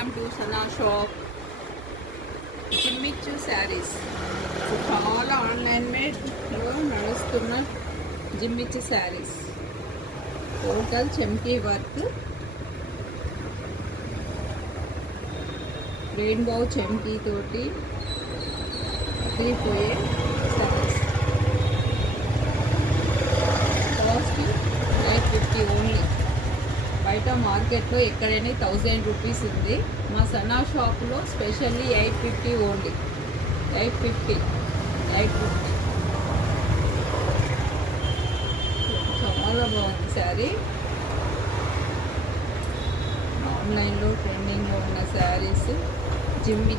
Welcome to Sana shop. జిమ్మిచ్చు శారీస్ చాలా online మేడ్లో నడుస్తున్న జిమ్మిచ్చు saris. Total chamki work, rainbow chamki తోటి అదిరిపోయే శారీస్. కాస్ట్ 950 ఓన్లీ. బయట మార్కెట్లో ఎక్కడైనా 1000 రూపీస్ ఉంది. మా సనా షాప్లో స్పెషల్లీ 850 ఓన్లీ. 850 చాలా బాగుంది శారీ. ఆన్లైన్లో ట్రెండింగ్లో ఉన్న శారీస్ జిమ్మి